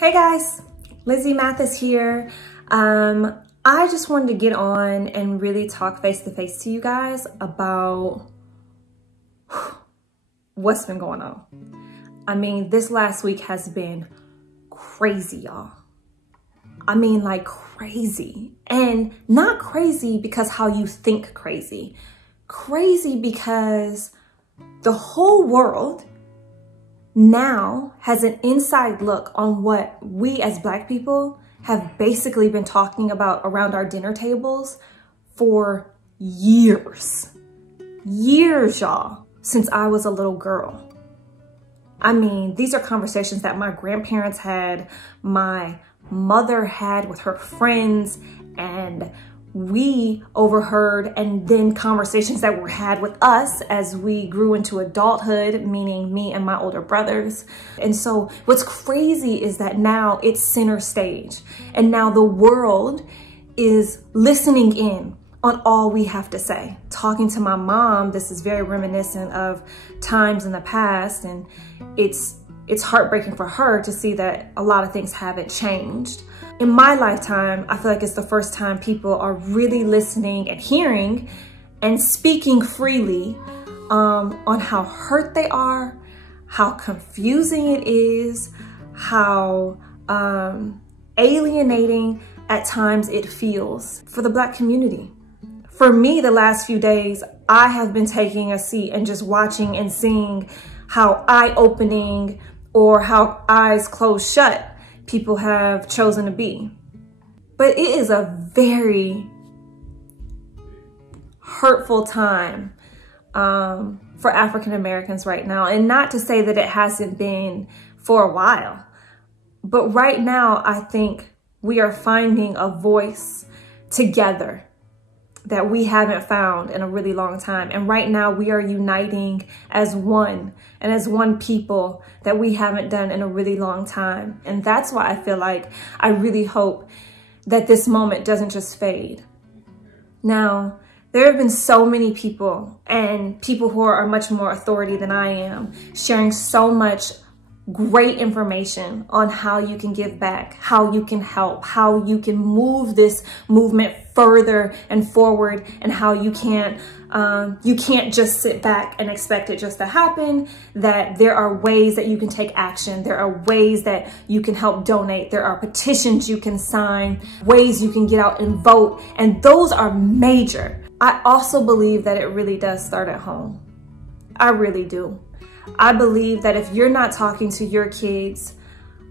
Hey guys, Lizzy Mathis here. I just wanted to get on and really talk face to face to you guys about what's been going on. I mean, this last week has been crazy, y'all. I mean, like crazy. And not crazy because how you think crazy. Crazy because the whole world now has an inside look on what we as Black people have basically been talking about around our dinner tables for years. Years, y'all, since I was a little girl. I mean, these are conversations that my grandparents had, my mother had with her friends, and we overheard, and then conversations that were had with us as we grew into adulthood, meaning me and my older brothers. And so what's crazy is that now it's center stage, and now the world is listening in on all we have to say. Talking to my mom, this is very reminiscent of times in the past, and it's heartbreaking for her to see that a lot of things haven't changed. In my lifetime, I feel like it's the first time people are really listening and hearing and speaking freely on how hurt they are, how confusing it is, how alienating at times it feels for the Black community. For me, the last few days, I have been taking a seat and just watching and seeing how eye-opening or how eyes closed shut people have chosen to be. But it is a very hurtful time for African Americans right now. And not to say that it hasn't been for a while, but right now I think we are finding a voice together that we haven't found in a really long time. And right now we are uniting as one, and as one people that we haven't done in a really long time. And that's why I feel like I really hope that this moment doesn't just fade. Now, there have been so many people, and people who are much more authority than I am, sharing so much great information on how you can give back, how you can help, how you can move this movement further and forward, and how you can't just sit back and expect it just to happen, that there are ways that you can take action. There are ways that you can help donate. There are petitions you can sign, ways you can get out and vote. And those are major. I also believe that it really does start at home. I really do. I believe that if you're not talking to your kids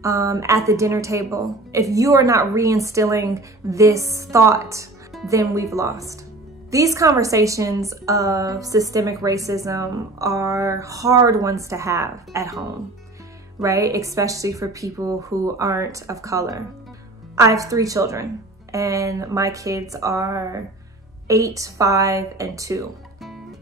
at the dinner table, if you are not reinstilling this thought, then we've lost. These conversations of systemic racism are hard ones to have at home, right? Especially for people who aren't of color. I have 3 children, and my kids are 8, 5, and 2.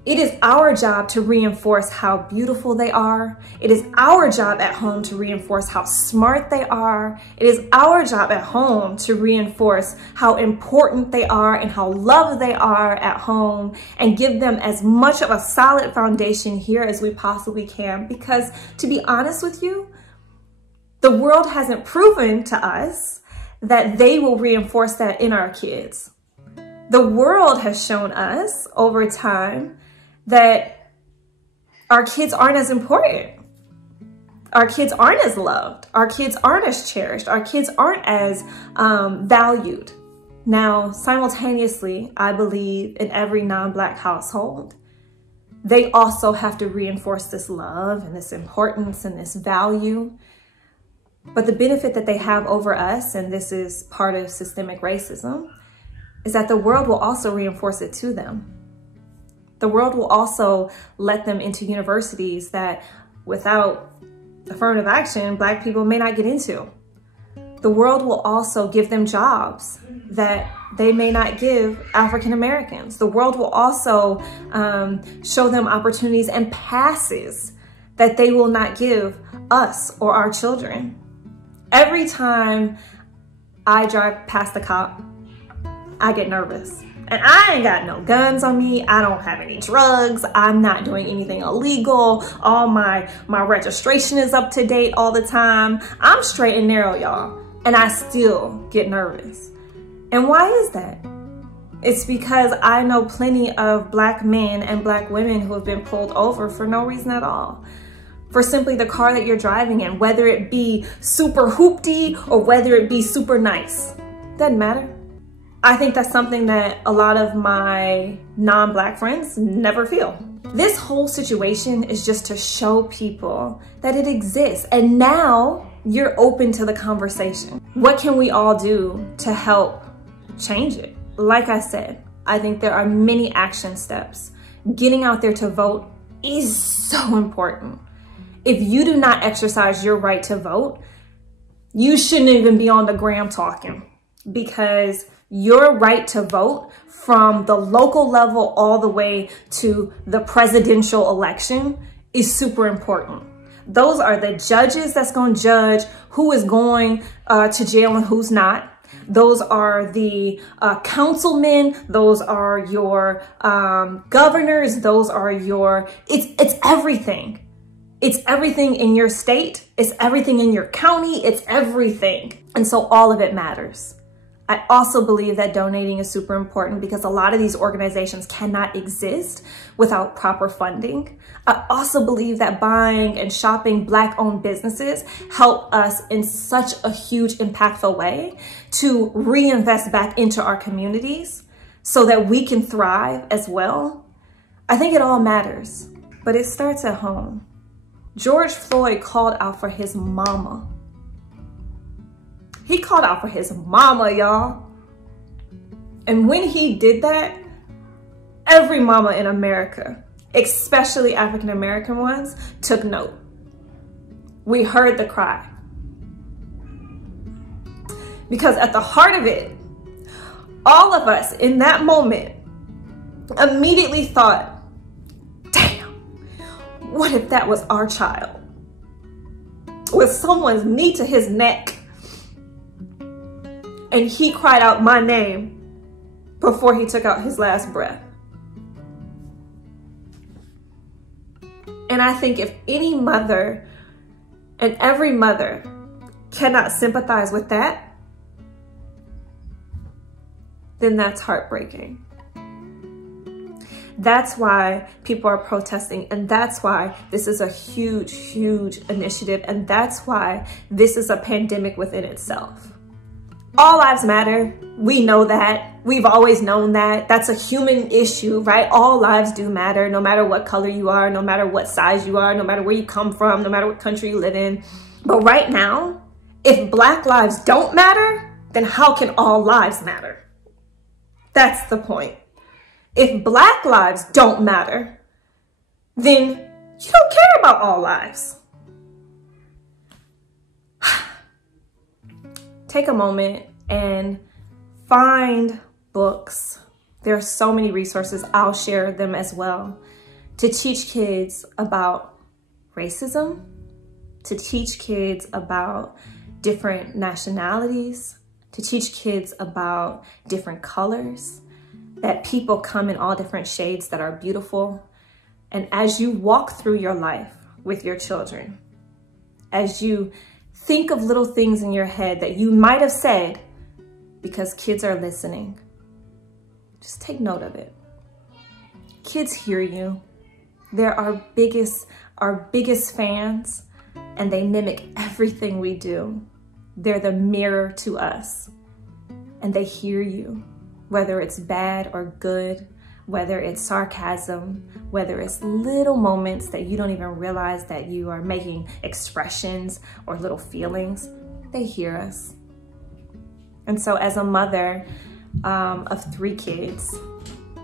It is our job to reinforce how beautiful they are. It is our job at home to reinforce how smart they are. It is our job at home to reinforce how important they are and how loved they are at home, and give them as much of a solid foundation here as we possibly can. Because to be honest with you, the world hasn't proven to us that they will reinforce that in our kids. The world has shown us over time that our kids aren't as important. Our kids aren't as loved. Our kids aren't as cherished. Our kids aren't as valued. Now, simultaneously, I believe in every non-Black household, they also have to reinforce this love and this importance and this value. But the benefit that they have over us, and this is part of systemic racism, is that the world will also reinforce it to them. The world will also let them into universities that without affirmative action, Black people may not get into. The world will also give them jobs that they may not give African Americans. The world will also show them opportunities and passes that they will not give us or our children. Every time I drive past the cop, I get nervous. And I ain't got no guns on me. I don't have any drugs. I'm not doing anything illegal. All my registration is up to date all the time. I'm straight and narrow, y'all. And I still get nervous. And why is that? It's because I know plenty of Black men and Black women who have been pulled over for no reason at all. For simply the car that you're driving in, whether it be super hoopty or whether it be super nice. Doesn't matter. I think that's something that a lot of my non-Black friends never feel. This whole situation is just to show people that it exists. And now you're open to the conversation. What can we all do to help change it? Like I said, I think there are many action steps. Getting out there to vote is so important. If you do not exercise your right to vote, you shouldn't even be on the gram talking, because your right to vote from the local level all the way to the presidential election is super important. Those are the judges that's going to judge who is going to jail and who's not. Those are the councilmen. Those are your governors. Those are your, it's everything. It's everything in your state. It's everything in your county. It's everything. And so all of it matters. I also believe that donating is super important because a lot of these organizations cannot exist without proper funding. I also believe that buying and shopping Black-owned businesses help us in such a huge, impactful way to reinvest back into our communities so that we can thrive as well. I think it all matters, but it starts at home. George Floyd called out for his mama. He called out for his mama, y'all. And when he did that, every mama in America, especially African-American ones, took note. We heard the cry. Because at the heart of it, all of us in that moment immediately thought, damn, what if that was our child? With someone's knee to his neck, and he cried out my name before he took out his last breath. And I think if any mother and every mother cannot sympathize with that, then that's heartbreaking. That's why people are protesting, and that's why this is a huge, huge initiative, and that's why this is a pandemic within itself. All lives matter. We know that. We've always known that. That's a human issue, right? All lives do matter, no matter what color you are, no matter what size you are, no matter where you come from, no matter what country you live in. But right now, if Black lives don't matter, then how can all lives matter? That's the point. If Black lives don't matter, then you don't care about all lives. Take a moment and find books. There are so many resources. I'll share them as well, to teach kids about racism, to teach kids about different nationalities, to teach kids about different colors, that people come in all different shades that are beautiful. And as you walk through your life with your children, as you think of little things in your head that you might have said, because kids are listening, just take note of it. Kids hear you. They're our biggest fans, and they mimic everything we do. They're the mirror to us, and they hear you, whether it's bad or good, whether it's sarcasm, whether it's little moments that you don't even realize that you are making expressions or little feelings, they hear us. And so as a mother of 3 kids,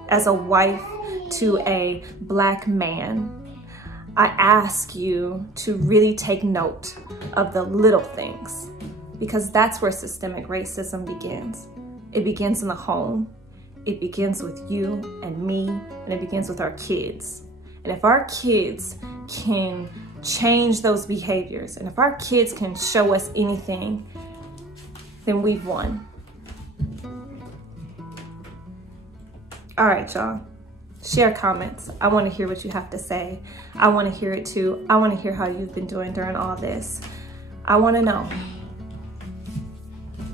as a wife to a Black man, I ask you to really take note of the little things, because that's where systemic racism begins. It begins in the home. It begins with you and me, and it begins with our kids. And if our kids can change those behaviors, and if our kids can show us anything, then we've won. All right, y'all. Share comments. I want to hear what you have to say. I want to hear it too. I want to hear how you've been doing during all this. I want to know.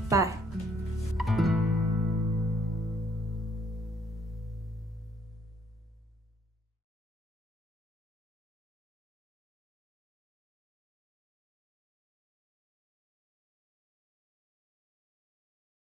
Bye.